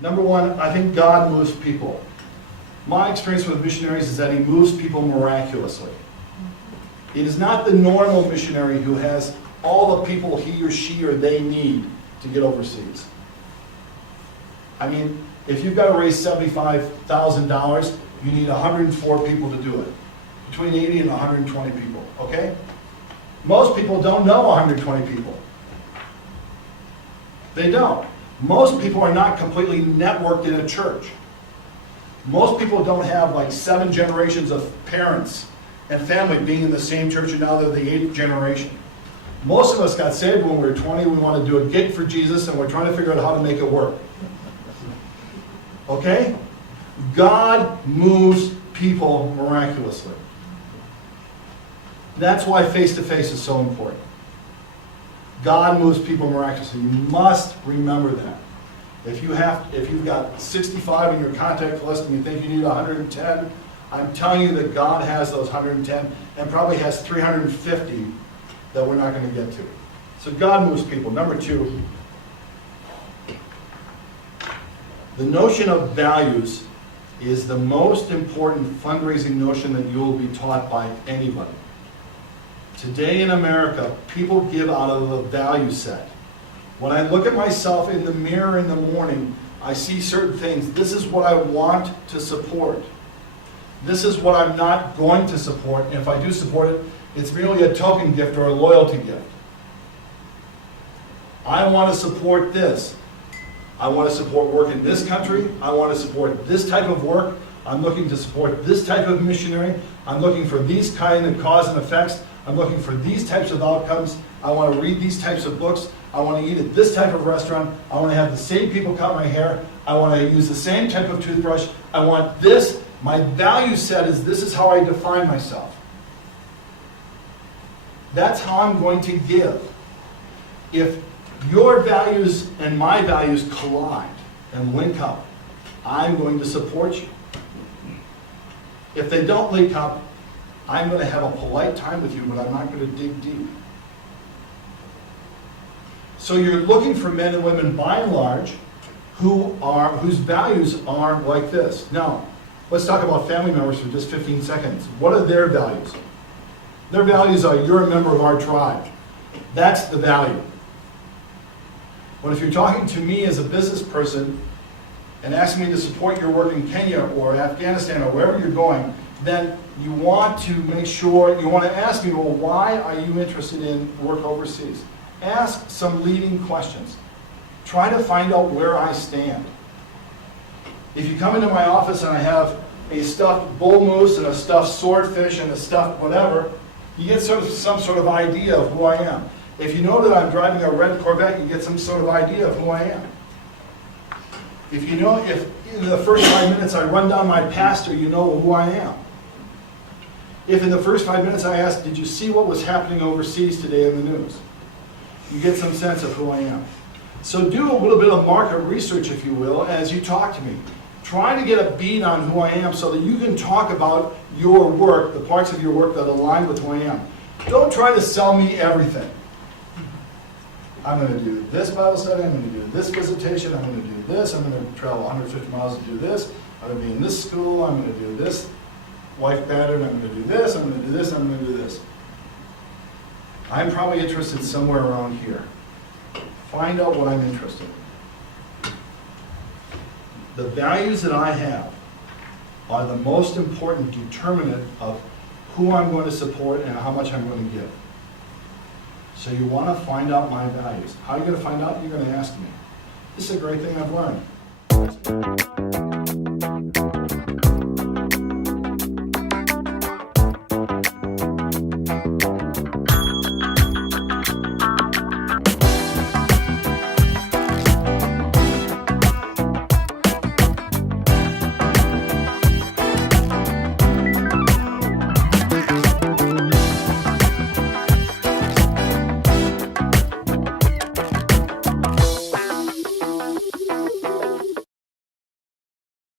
Number one, I think God moves people. My experience with missionaries is that he moves people miraculously. It is not the normal missionary who has all the people he or she or they need to get overseas. I mean, if you've got to raise $75,000, you need 104 people to do it. Between 80 and 120 people, okay? Most people don't know 120 people. They don't. Most people are not completely networked in a church. Most people don't have like 7 generations of parents and family being in the same church, and now they're the 8th generation. Most of us got saved when we were 20. We want to do a gig for Jesus, and we're trying to figure out how to make it work. Okay? God moves people miraculously. That's why face-to-face is so important. God moves people miraculously. You must remember that. If you've got 65 in your contact list and you think you need 110, I'm telling you that God has those 110 and probably has 350 that we're not going to get to. So God moves people. Number 2, the notion of values is the most important fundraising notion that you will be taught by anybody. Today in America, people give out of a value set. When I look at myself in the mirror in the morning, I see certain things. This is what I want to support. This is what I'm not going to support. And if I do support it, it's merely a token gift or a loyalty gift. I want to support this. I want to support work in this country. I want to support this type of work. I'm looking to support this type of missionary. I'm looking for these kind of cause and effects. I'm looking for these types of outcomes. I want to read these types of books. I want to eat at this type of restaurant. I want to have the same people cut my hair. I want to use the same type of toothbrush. I want this. My value set is this is how I define myself. That's how I'm going to give. If your values and my values collide and link up, I'm going to support you. If they don't link up, I'm going to have a polite time with you, but I'm not going to dig deep. So you're looking for men and women, by and large, whose values are like this. Now, let's talk about family members for just 15 seconds. What are their values? Their values are, you're a member of our tribe. That's the value. But if you're talking to me as a business person and asking me to support your work in Kenya or Afghanistan or wherever you're going, then you want to make sure, you want to ask me, well, why are you interested in work overseas? Ask some leading questions. Try to find out where I stand. If you come into my office and I have a stuffed bull moose and a stuffed swordfish and a stuffed whatever, you get some sort of idea of who I am. If you know that I'm driving a red Corvette, you get some sort of idea of who I am. If in the first 5 minutes I run down my pastor, you know who I am. If in the first 5 minutes I ask, did you see what was happening overseas today in the news? You get some sense of who I am. So do a little bit of market research, if you will, as you talk to me. Try to get a beat on who I am so that you can talk about your work, the parts of your work that align with who I am. Don't try to sell me everything. I'm going to do this Bible study, I'm going to do this visitation, I'm going to do this, I'm going to travel 150 miles to do this, I'm going to be in this school, I'm going to do this life pattern, I'm going to do this, I'm going to do this, I'm going to do this. I'm probably interested somewhere around here. Find out what I'm interested in. The values that I have are the most important determinant of who I'm going to support and how much I'm going to give. So you want to find out my values. How are you going to find out? You're going to ask me. This is a great thing I've learned.